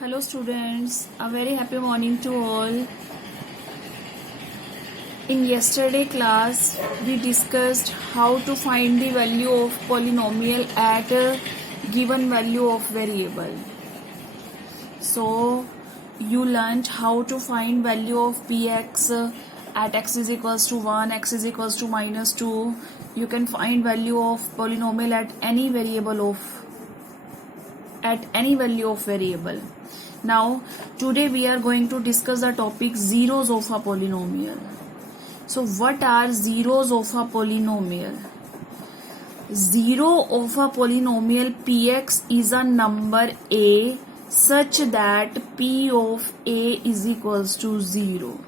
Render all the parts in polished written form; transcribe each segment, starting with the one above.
Hello students, a very happy morning to all. In yesterday class, we discussed how to find the value of polynomial at a given value of variable. So, you learned how to find value of px at x is equals to 1, x is equals to minus 2. You can find value of polynomial at any value of variable. Now, today we are going to discuss the topic zeros of a polynomial. So, what are zeros of a polynomial? Zero of a polynomial px is a number a such that p of a is equals to 0.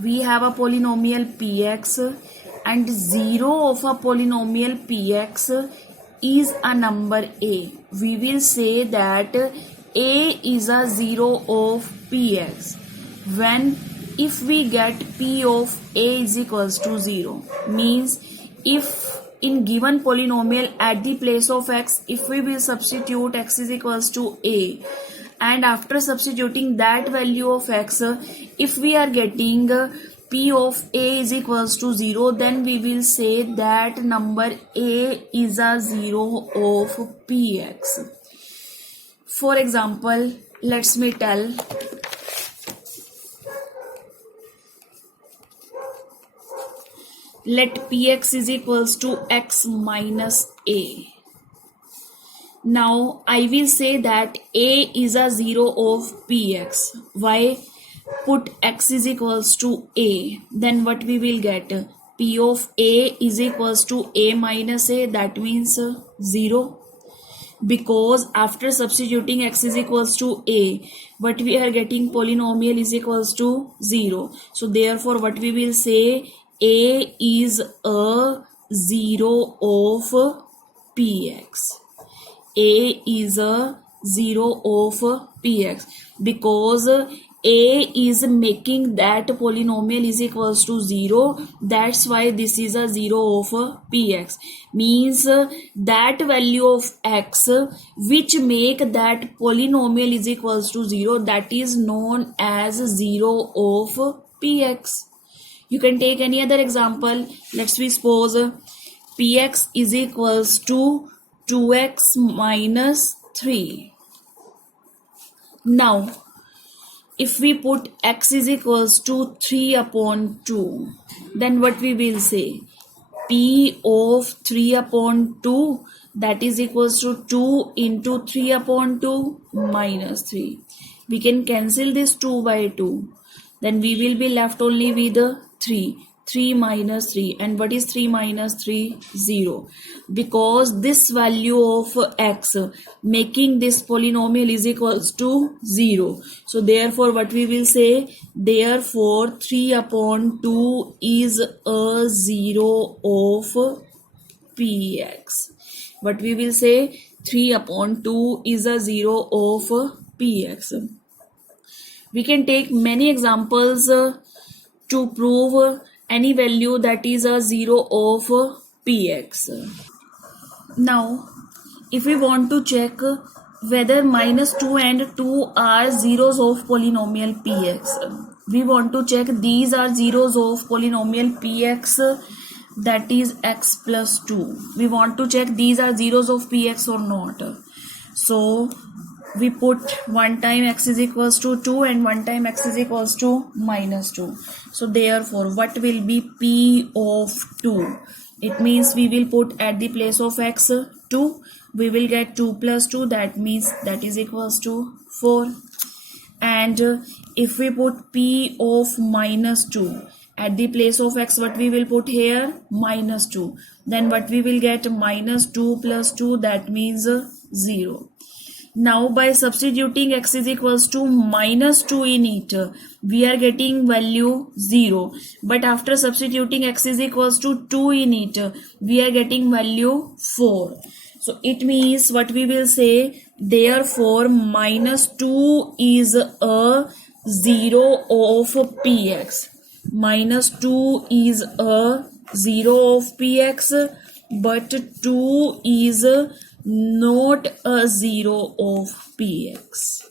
We have a polynomial px and zero of a polynomial px is a number a. We will say that a is a zero of px when if we get p of a is equals to 0, means if in given polynomial at the place of x, if we will substitute x is equals to a, and after substituting that value of x, if we are getting p of a is equals to 0, then we will say that number a is a zero of px. For example, let me tell. Let px is equals to x minus a. Now I will say that a is a zero of px. Why? Put x is equals to a. Then what we will get? P of a is equals to a minus a. That means 0. Because after substituting x is equals to a, what we are getting, polynomial is equals to 0. So therefore what we will say, a is a zero of px. A is a zero of px because a is making that polynomial is equals to 0. That's why this is a zero of px. Means that value of x which make that polynomial is equals to 0, that is known as zero of px. You can take any other example. Let's suppose px is equals to 2x minus 3. Now, if we put x is equals to 3 upon 2, then what we will say? P of 3 upon 2, that is equals to 2 into 3 upon 2 minus 3. We can cancel this 2 by 2. Then we will be left only with 3. 3 minus 3. And what is 3 minus 3? 0. Because this value of x making this polynomial is equals to 0. So therefore what we will say? Therefore 3 upon 2 is a 0 of px. What we will say? 3 upon 2 is a 0 of px. We can take many examples to prove any value that is a 0 of px. Now, if we want to check whether minus 2 and 2 are zeros of polynomial px, we want to check these are zeros of polynomial px, that is x plus 2. We want to check these are zeros of px or not. So, we put one time x is equals to 2 and one time x is equals to minus 2. So therefore what will be p of 2? It means we will put at the place of x 2. We will get 2 plus 2, that means that is equals to 4. And if we put p of minus 2 at the place of x, what we will put here? Minus 2. Then what we will get? Minus 2 plus 2, that means 0. Now by substituting x is equals to minus 2 in it, we are getting value 0. But after substituting x is equals to 2 in it, we are getting value 4. So it means what we will say, therefore minus 2 is a 0 of px. Minus 2 is a 0 of px, but 2 is not a zero of px.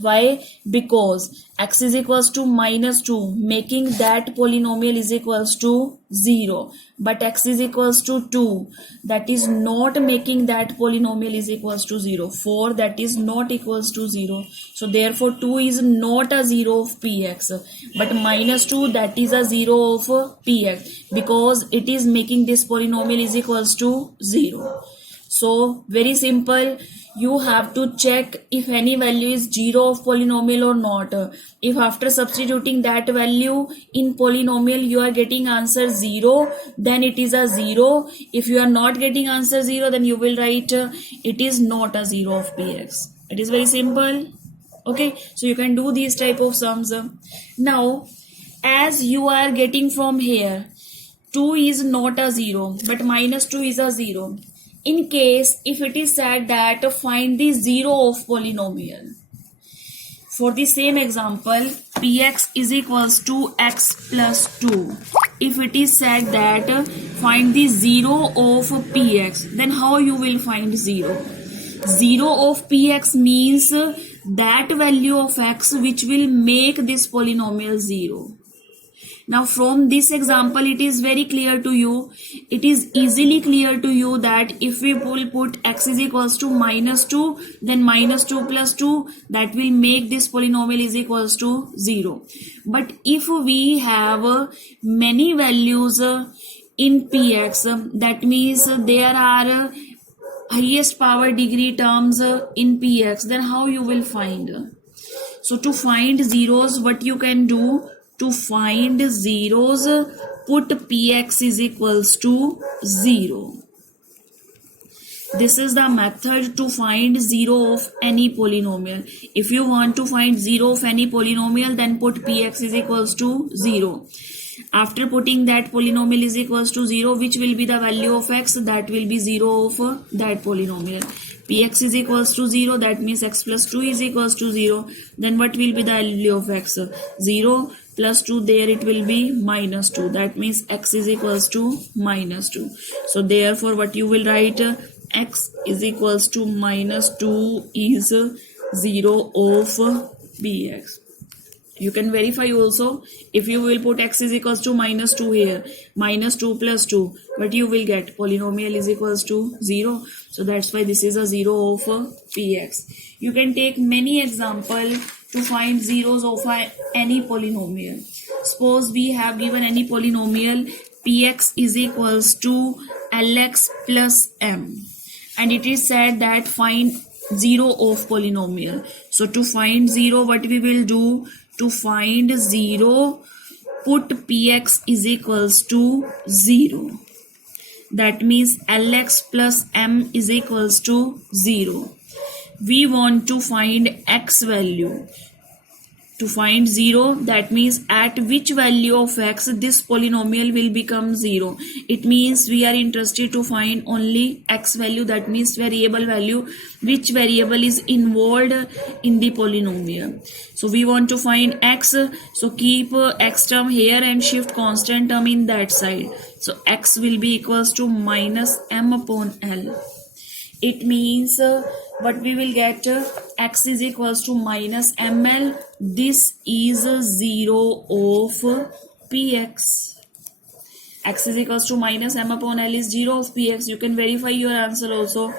Why? Because x is equals to minus 2, making that polynomial is equals to 0. But x is equals to 2, that is not making that polynomial is equals to 0. 4, that is not equals to 0. So therefore 2 is not a 0 of px. But minus 2, that is a 0 of px, because it is making this polynomial is equals to 0. So very simple, you have to check if any value is 0 of polynomial or not. If after substituting that value in polynomial you are getting answer 0, then it is a 0. If you are not getting answer 0, then you will write it is not a 0 of px. It is very simple. Okay, so you can do these type of sums. Now, as you are getting from here, 2 is not a 0, but minus 2 is a 0. In case if it is said that find the 0 of polynomial, for the same example, px is equals to x plus 2. If it is said that find the 0 of px, then how you will find 0? 0 of px means that value of x which will make this polynomial 0. Now from this example, it is very clear to you, it is easily clear to you that if we will put x is equals to minus 2, then minus 2 plus 2, that will make this polynomial is equals to 0. But if we have many values in px, that means there are highest power degree terms in px, then how you will find? So to find zeros, what you can do? To find zeros, put px is equals to 0. This is the method to find 0 of any polynomial. If you want to find 0 of any polynomial, then put px is equals to 0. After putting that polynomial is equals to 0, which will be the value of x? That will be 0 of that polynomial. Px is equals to 0, that means x plus 2 is equals to 0. Then what will be the value of x? 0 plus 2, there it will be minus 2. That means x is equals to minus 2. So therefore what you will write? X is equals to minus 2 is 0 of px. You can verify also, if you will put x is equals to minus 2 here, minus 2 plus 2, what you will get? Polynomial is equals to 0. So that's why this is a 0 of px. You can take many examples to find zeros of any polynomial. Suppose we have given any polynomial px is equals to lx plus m, and it is said that find 0 of polynomial. So to find 0, what we will do? To find 0, put px is equals to 0. That means lx plus m is equals to 0. We want to find x value. To find 0, that means at which value of x this polynomial will become 0. It means we are interested to find only x value, that means variable value, which variable is involved in the polynomial. So we want to find x, so keep x term here and shift constant term in that side. So x will be equals to minus m upon l. It means what we will get? X is equals to minus ml. This is 0 of px. X is equals to minus m upon l is 0 of px. You can verify your answer also.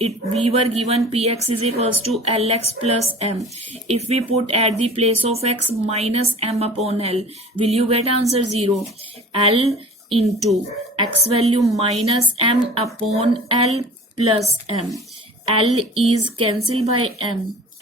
We were given px is equals to lx plus m. If we put at the place of x minus m upon l, will you get answer 0? L into x value minus m upon l plus m. L is cancelled by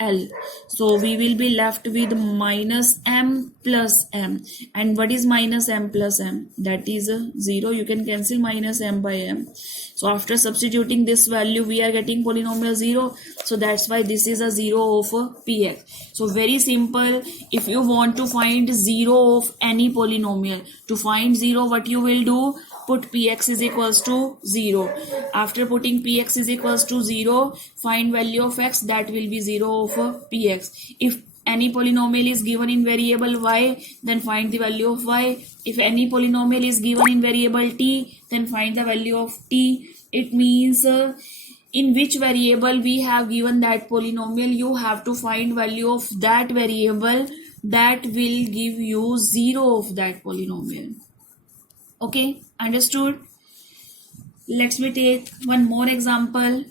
l. So we will be left with minus m plus m. And what is minus m plus m? That is 0. You can cancel minus m by m. So after substituting this value, we are getting polynomial 0. So that's why this is a 0 of px. So very simple. If you want to find 0 of any polynomial, to find 0, what you will do? Put px is equals to 0. After putting px is equals to 0, find value of x, that will be 0 of px. If any polynomial is given in variable y, then find the value of y. If any polynomial is given in variable t, then find the value of t. It means in which variable we have given that polynomial, you have to find value of that variable that will give you 0 of that polynomial. Okay, understood? Let's me take one more example.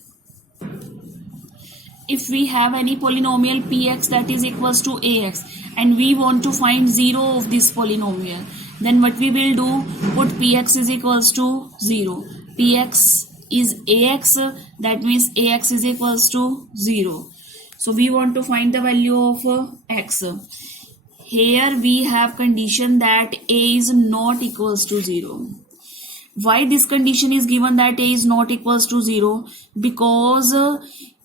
If we have any polynomial px that is equals to ax and we want to find 0 of this polynomial, then what we will do, put px is equals to 0. Px is ax, that means ax is equals to 0. So we want to find the value of x. Here we have condition that a is not equals to 0. Why this condition is given that a is not equals to 0? Because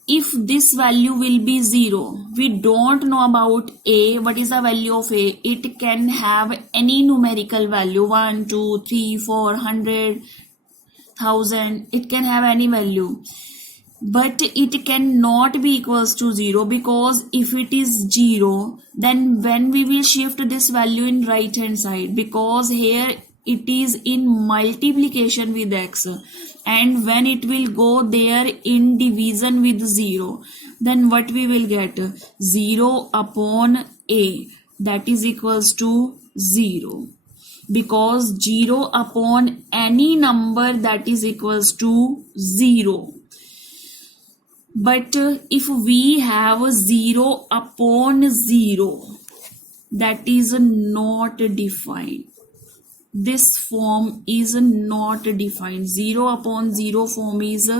if this value will be 0, we don't know about a. What is the value of a? It can have any numerical value, 1, 2, 3, 4, 100, 1000. It can have any value. But it cannot be equals to 0, because if it is 0, then when we will shift this value in right hand side, because here it is in multiplication with x, and when it will go there in division with 0, then what we will get? 0 upon a, that is equals to 0, because 0 upon any number that is equals to 0. But if we have 0 upon 0, that is not defined. This form is not defined. 0 upon 0 form is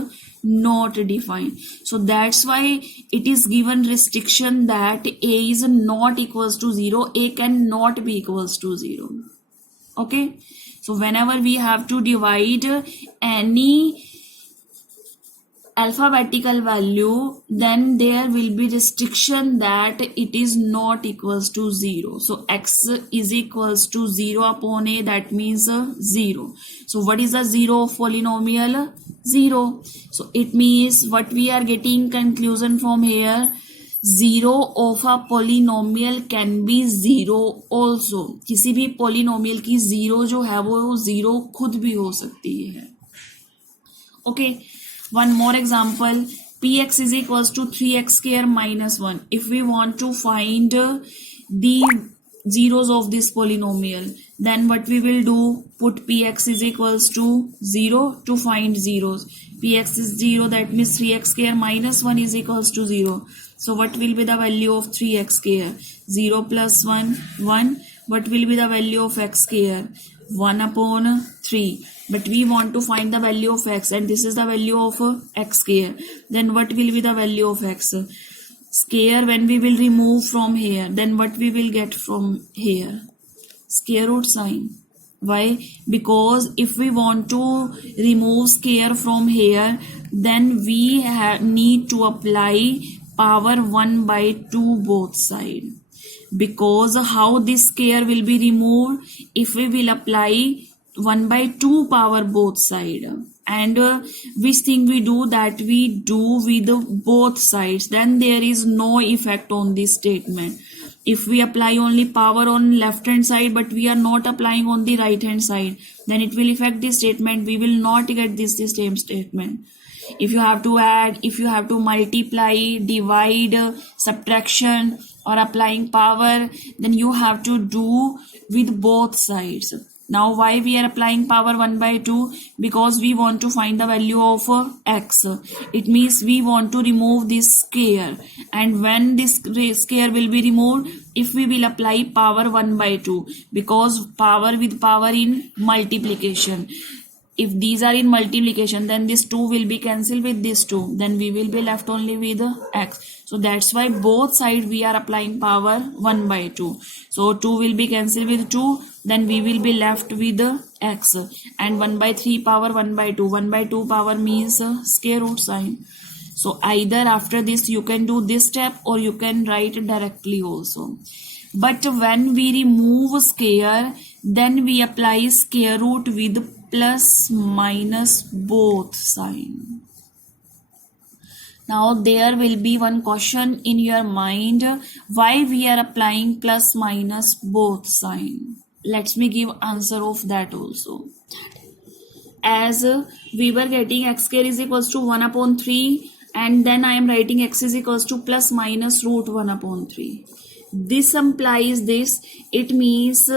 not defined. So that's why it is given restriction that a is not equals to 0. A cannot be equals to 0. Okay. So whenever we have to divide any alphabetical value, then there will be restriction that it is not equals to 0. So x is equals to 0 upon a, that means 0. So what is the 0 of polynomial? 0. So it means what we are getting conclusion from here, 0 of a polynomial can be 0 also. किसी भी polynomial की 0 जो है वो 0 खुद भी हो सकती है. Okay. One more example, px is equals to 3x square minus 1. If we want to find the zeros of this polynomial, then what we will do, put px is equals to 0 to find zeros. Px is 0, that means 3x square minus 1 is equals to 0. So what will be the value of 3x square? 0 plus 1, 1. What will be the value of x square? 1 upon 3. But we want to find the value of x, and this is the value of x square. Then what will be the value of x square when we will remove from here? Then what we will get from here? Square root sign. Why? Because if we want to remove square from here, then we need to apply power 1 by 2 both sides. Because how this square will be removed? If we will apply 1 by 2 power both side, and which thing we do, that we do with both sides, then there is no effect on this statement. If we apply only power on left hand side but we are not applying on the right hand side, then it will affect this statement. We will not get this same statement. If you have to add, if you have to multiply, divide, subtraction, or applying power, then you have to do with both sides. Now why we are applying power 1 by 2? Because we want to find the value of x. It means we want to remove this square, and when this square will be removed, if we will apply power 1 by 2, because power with power in multiplication. If these are in multiplication, then this 2 will be cancelled with this 2. Then we will be left only with x. So that's why both sides we are applying power 1 by 2. So 2 will be cancelled with 2. Then we will be left with x. And 1 by 3 power 1 by 2. 1 by 2 power means square root sign. So either after this you can do this step, or you can write directly also. But when we remove square, then we apply square root with plus minus both sign. Now there will be one question in your mind, why we are applying plus minus both sign. Let me give answer of that also. as we were getting x square is equals to 1 upon 3, and then I am writing x is equals to plus minus root 1 upon 3. This implies this. It means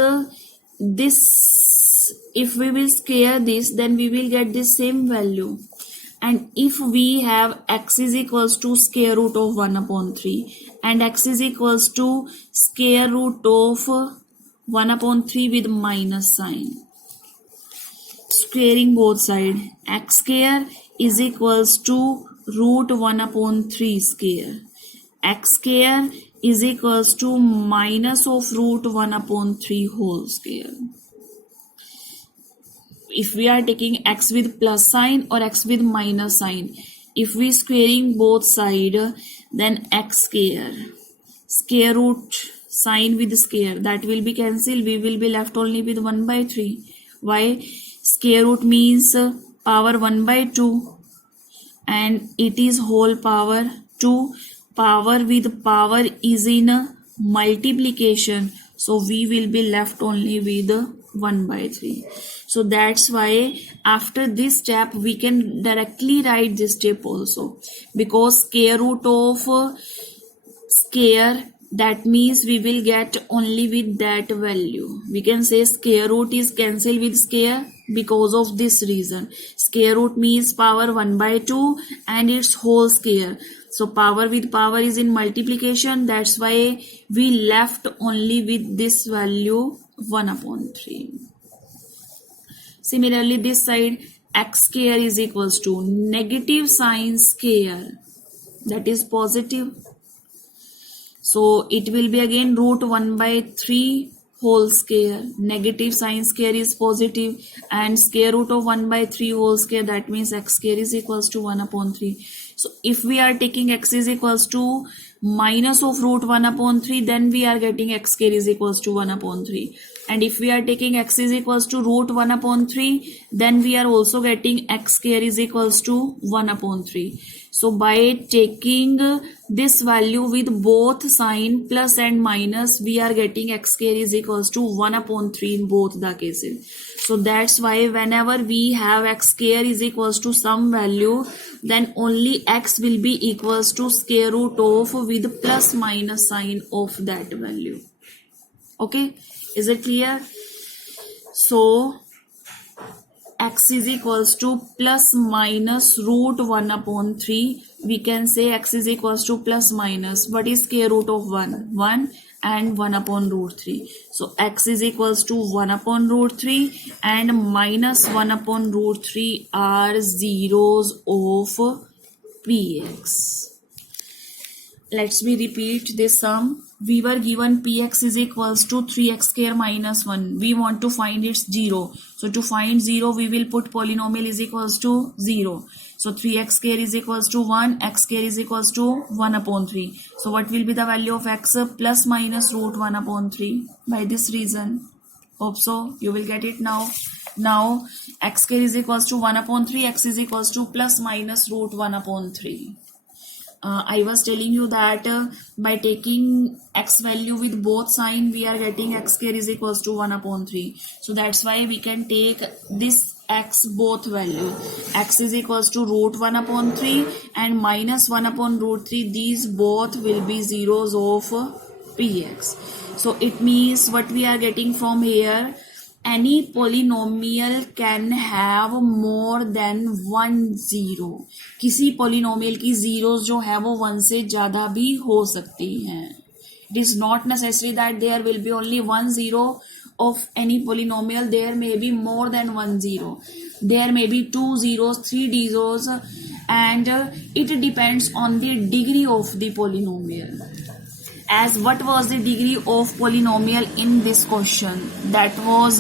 this, if we will square this, then we will get this same value. And if we have x is equals to square root of 1 upon 3 and x is equals to square root of 1 upon 3 with minus sign, squaring both sides, x square is equals to root 1 upon 3 square. X square is equals to minus of root 1 upon 3 whole square. If we are taking x with plus sign or x with minus sign, if we squaring both side, then x square root sign with square, that will be cancelled. We will be left only with 1 by 3. Why? Square root means power 1 by 2 and it is whole power 2. Power with power is in multiplication, so we will be left only with 1 by 3. So that's why after this step we can directly write this step also, because square root of square, that means we will get only with that value. We can say square root is cancelled with square because of this reason. Square root means power 1 by 2 and its whole square. So power with power is in multiplication. That's why we left only with this value 1 upon 3. Similarly, this side x square is equals to negative sign square, that is positive. So it will be again root 1 by 3 whole square. Negative sign square is positive and square root of 1 by 3 whole square, that means x square is equals to 1 upon 3. So if we are taking x is equals to minus of root 1 upon 3, then we are getting x square is equals to 1 upon 3. And if we are taking x is equals to root 1 upon 3, then we are also getting x square is equals to 1 upon 3. So by taking this value with both sign plus and minus, we are getting x square is equals to 1 upon 3 in both the cases. So that's why whenever we have x square is equals to some value, then only x will be equals to square root of with plus minus sign of that value. Okay, is it clear? So x is equals to plus minus root 1 upon 3. We can say x is equals to plus minus. What is square root of 1? 1 and 1 upon root 3. So x is equals to 1 upon root 3 and minus 1 upon root 3 are zeros of px. Let's me repeat this sum. We were given px is equals to 3x square minus 1. We want to find its 0. So to find 0, we will put polynomial is equals to 0. So 3x square is equals to 1. X square is equals to 1 upon 3. So what will be the value of x? Plus minus root 1 upon 3. By this reason. Hope so. You will get it now. Now x square is equals to 1 upon 3. X is equals to plus minus root 1 upon 3. I was telling you that by taking x value with both sign, we are getting x square is equals to 1 upon 3. So that's why we can take this x both value. X is equals to root 1 upon 3 and minus 1 upon root 3. These both will be zeros of px. So it means what we are getting from here, any polynomial can have more than 1 zero. किसी polynomial की zeros जो है वो 1 से ज़्यादा भी हो सकती हैं. It is not necessary that there will be only 1 zero of any polynomial. There may be more than 1 zero. There may be 2 zeros, 3 zeros, and it depends on the degree of the polynomial. As what was the degree of polynomial in this question? That was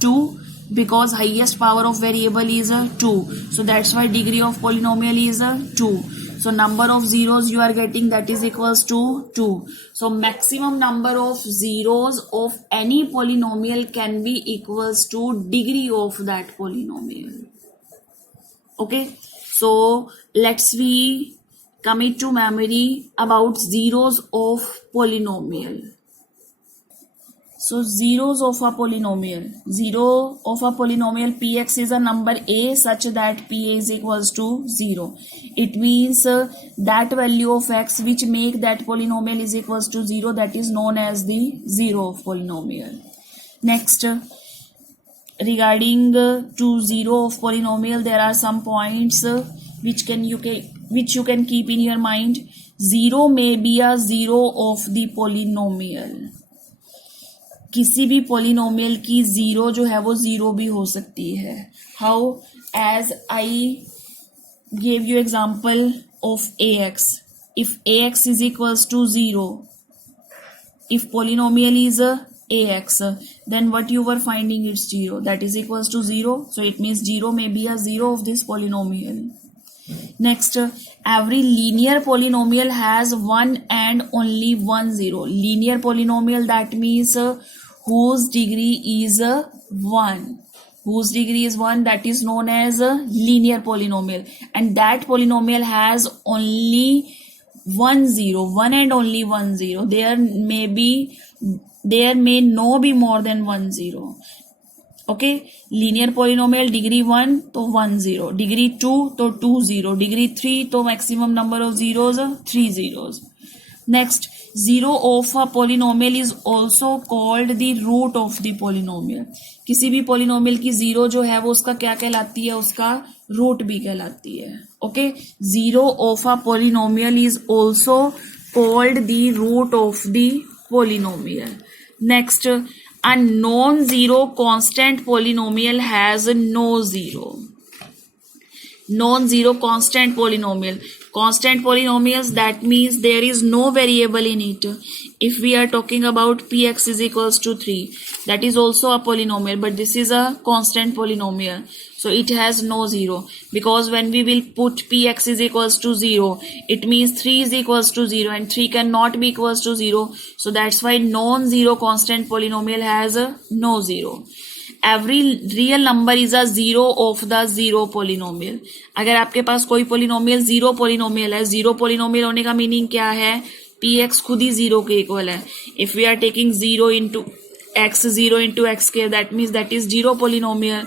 2, because highest power of variable is 2. So that's why degree of polynomial is 2. So number of zeros you are getting, that is equals to 2. So maximum number of zeros of any polynomial can be equals to degree of that polynomial. Okay, so let's commit to memory about zeros of polynomial. So zeros of a polynomial. Zero of a polynomial px is a number a such that pa is equals to 0. It means that value of x which make that polynomial is equals to 0, that is known as the zero of polynomial. Next, regarding to zero of polynomial, there are some points which you can keep in your mind. Zero may be a zero of the polynomial. किसी भी polynomial की zero जो है वो zero भी हो सकती है. How? As I gave you example of ax. If ax is equals to 0, if polynomial is ax, then what you were finding is 0, that is equals to 0. So it means 0 may be a zero of this polynomial. Next, every linear polynomial has one and only one zero. Linear polynomial, that means whose degree is 1. Whose degree is 1, that is known as a linear polynomial. And that polynomial has only one zero, one and only one zero. There may no be more than one zero. Okay, linear polynomial degree 1 तो 1 0, degree 2 तो 2 0, degree 3 तो maximum number of zeros 3 zeros. Next, zero of a polynomial is also called the root of the polynomial. किसी भी polynomial की zero जो है वो उसका क्या कहलाती है? उसका root भी कहलाती है. Okay, zero of a polynomial is also called the root of the polynomial. Next, a non-zero constant polynomial has no zero. Non-zero constant polynomial. Constant polynomials, that means there is no variable in it. If we are talking about px is equals to 3, that is also a polynomial, but this is a constant polynomial. So it has no zero, because when we will put px is equals to 0, it means 3 is equals to 0 and 3 cannot be equals to 0. So that's why non-zero constant polynomial has no zero. Every real number is a zero of the zero polynomial. अगर आपके पास कोई polynomial zero polynomial है, zero polynomial होने का meaning क्या है? px खुद ही zero के इक्वल है. If we are taking 0 into x square, that means that is zero polynomial.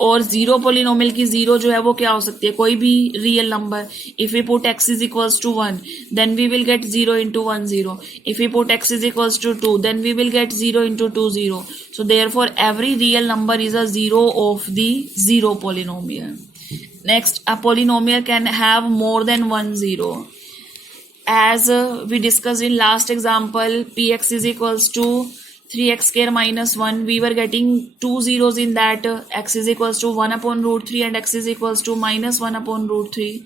और जीरो पोलिनोमियल की जीरो जो है वो क्या हो सकती है? कोई भी real number. If we put x is equals to 1, then we will get 0 into 1 0. If we put x is equals to 2, then we will get 0 into 2 0. So therefore every real number is a zero of the zero polynomial. Next, a polynomial can have more than one zero. As we discussed in last example, px is equals to 3x square minus 1, we were getting two zeros in that. X is equals to 1 upon root 3 and x is equals to minus 1 upon root 3.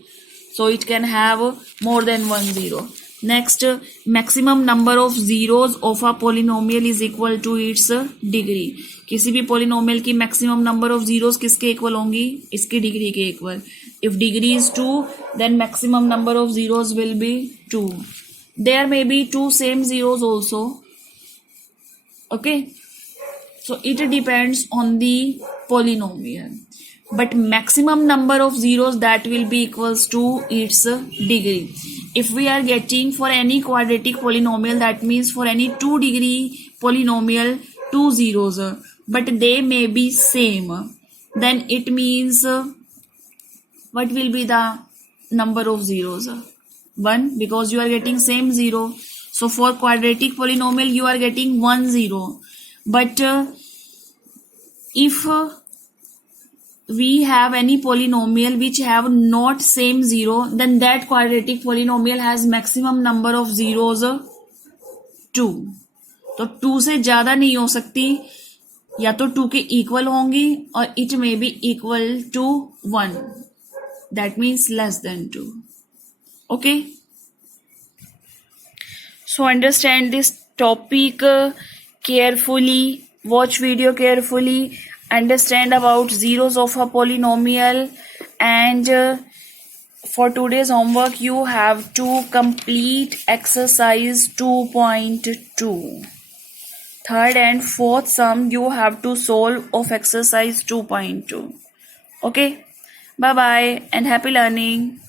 So it can have more than one zero. Next, maximum number of zeros of a polynomial is equal to its degree. किसी भी polynomial की maximum number of zeros किसके equal होंगी? इसकी degree के equal. If degree is 2, then maximum number of zeros will be 2. There may be two same zeros also. Okay, so it depends on the polynomial, but maximum number of zeros that will be equals to its degree. If we are getting for any quadratic polynomial, that means for any 2 degree polynomial 2 zeros, but they may be same, then it means what will be the number of zeros? 1, because you are getting same zero. So for quadratic polynomial you are getting 1 0, but if we have any polynomial which have not same zero, then that quadratic polynomial has maximum number of zeros 2. तो 2 से ज्यादा नहीं हो सकती, या तो 2 के equal होंगी और it may be equal to 1, that means less than 2. Okay, so understand this topic carefully, watch video carefully, understand about zeros of a polynomial, and for today's homework you have to complete exercise 2.2. Third and fourth sum you have to solve of exercise 2.2. Okay, bye bye and happy learning.